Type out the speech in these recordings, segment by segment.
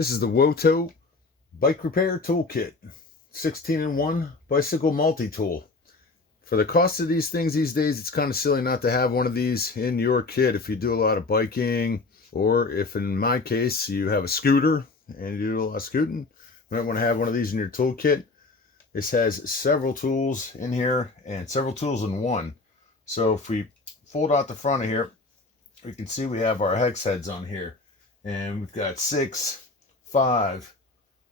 This is the Woto Bike Repair Toolkit, 16-in-1 bicycle multi-tool. For the cost of these things these days, it's kind of silly not to have one of these in your kit if you do a lot of biking, or if in my case you have a scooter and you do a lot of scooting, you might want to have one of these in your toolkit. This has several tools in here and several tools in one. So if we fold out the front of here, we can see we have our hex heads on here, and we've got 6, 5,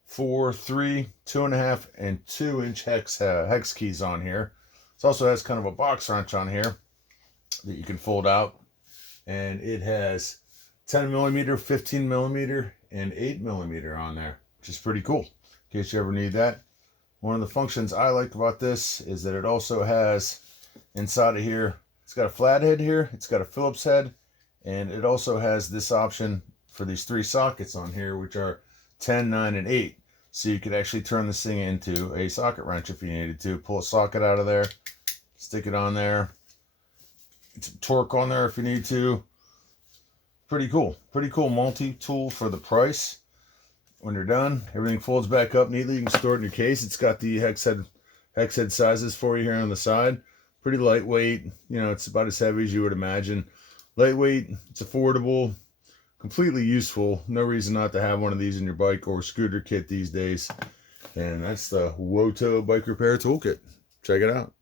4, 3, 2.5, and 2-inch hex keys on here. It also has kind of a box wrench on here that you can fold out, and it has 10mm, 15mm, and 8mm on there, which is pretty cool in case you ever need that. One of the functions I like about this is that it also has inside of here, it's got a flathead here, it's got a Phillips head, and it also has this option for these 3 sockets on here, which are 10, 9, and 8. So you could actually turn this thing into a socket wrench if you needed to. Pull a socket out of there, stick it on there. It's torque on there if you need to. Pretty cool. Pretty cool multi-tool for the price. When you're done, everything folds back up neatly. You can store it in your case. It's got the hex head sizes for you here on the side. Pretty lightweight. You know, it's about as heavy as you would imagine. Lightweight, it's affordable, completely useful. No reason not to have one of these in your bike or scooter kit these days. And that's the Woto Bike Repair Toolkit. Check it out.